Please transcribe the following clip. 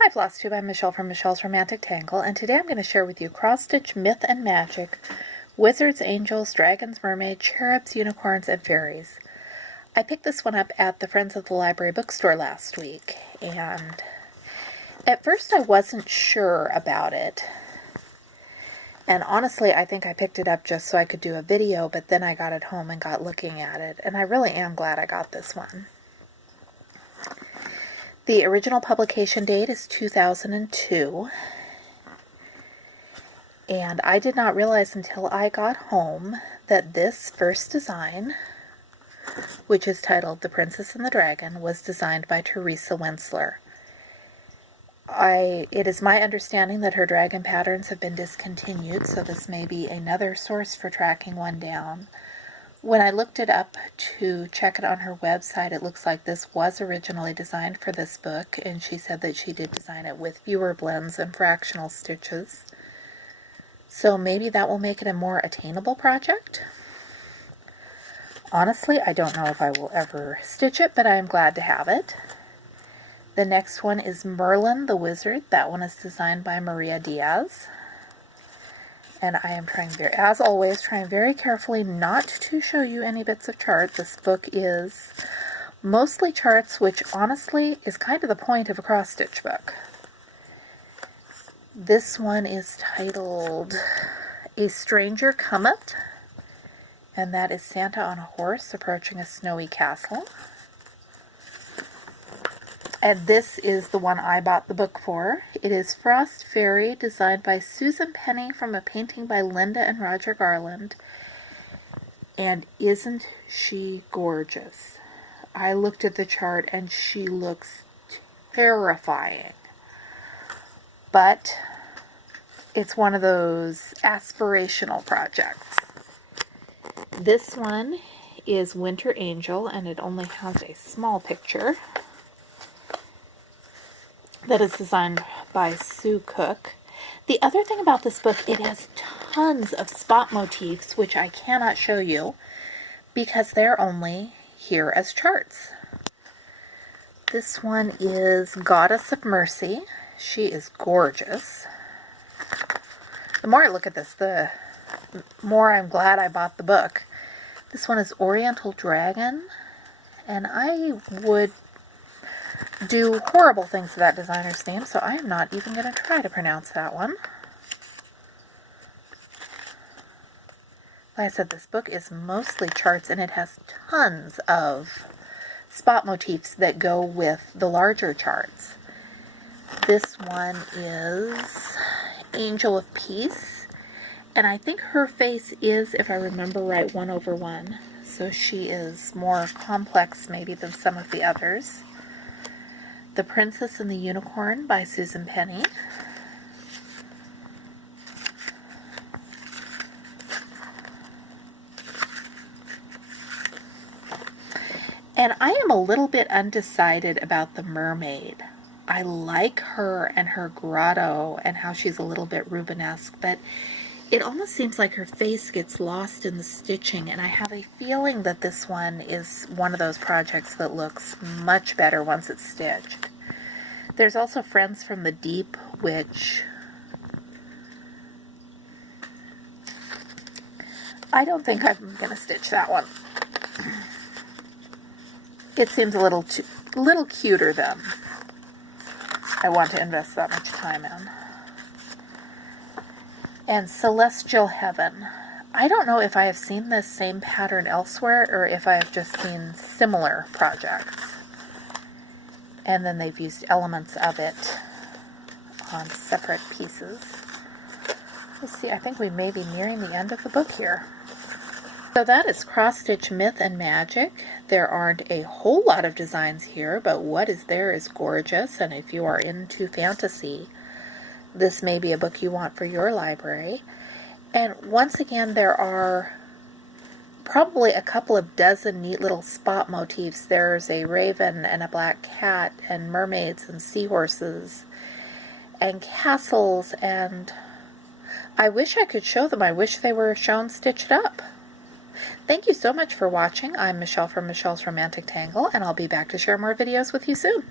Hi FlossTube, I'm Michelle from Michelle's Romantic Tangle, and today I'm going to share with you cross-stitch myth and magic, wizards, angels, dragons, mermaids, cherubs, unicorns, and fairies. I picked this one up at the Friends of the Library bookstore last week, and at first I wasn't sure about it. And honestly, I think I picked it up just so I could do a video, but then I got it home and got looking at it, and I really am glad I got this one. The original publication date is 2002, and I did not realize until I got home that this first design, which is titled The Princess and the Dragon, was designed by Teresa Wentzler. It is my understanding that her dragon patterns have been discontinued, so this may be another source for tracking one down. When I looked it up to check it on her website, it looks like this was originally designed for this book, and she said that she did design it with fewer blends and fractional stitches. So maybe that will make it a more attainable project. Honestly, I don't know if I will ever stitch it, but I am glad to have it. The next one is Merlin the Wizard. That one is designed by Maria Diaz. And I am trying as always, trying very carefully not to show you any bits of chart. This book is mostly charts, which honestly is kind of the point of a cross-stitch book. This one is titled A Stranger Cometh, and that is Santa on a horse approaching a snowy castle. And this is the one I bought the book for. It is Frost Fairy, designed by Susan Penny from a painting by Linda and Roger Garland. And isn't she gorgeous? I looked at the chart and she looks terrifying. But it's one of those aspirational projects. This one is Winter Angel, and it only has a small picture. That is designed by Sue Cook. The other thing about this book, it has tons of spot motifs, which I cannot show you because they're only here as charts. This one is Goddess of Mercy. She is gorgeous. The more I look at this, the more I'm glad I bought the book. This one is Oriental Dragon, and I would do horrible things to that designer's name, so I am not even going to try to pronounce that one. Like I said, this book is mostly charts, and it has tons of spot motifs that go with the larger charts. This one is Angel of Peace, and I think her face is, if I remember right, 1/1, so she is more complex maybe than some of the others. The Princess and the Unicorn by Susan Penny. And I am a little bit undecided about the Mermaid. I like her and her grotto and how she's a little bit Rubenesque, but it almost seems like her face gets lost in the stitching, and I have a feeling that this one is one of those projects that looks much better once it's stitched. There's also Friends from the Deep, which I don't think I'm going to stitch that one. It seems a little cuter than I want to invest that much time in. And Celestial Heaven. I don't know if I have seen this same pattern elsewhere or if I have just seen similar projects. And then they've used elements of it on separate pieces. Let's see, I think we may be nearing the end of the book here. So that is Cross-Stitch Myth and Magic. There aren't a whole lot of designs here, but what is there is gorgeous, and if you are into fantasy, this may be a book you want for your library. And once again, there are probably a couple of dozen neat little spot motifs. There's a raven and a black cat and mermaids and seahorses and castles, and I wish I could show them. I wish they were shown stitched up. Thank you so much for watching. I'm Michelle from Michelle's Romantic Tangle, and I'll be back to share more videos with you soon.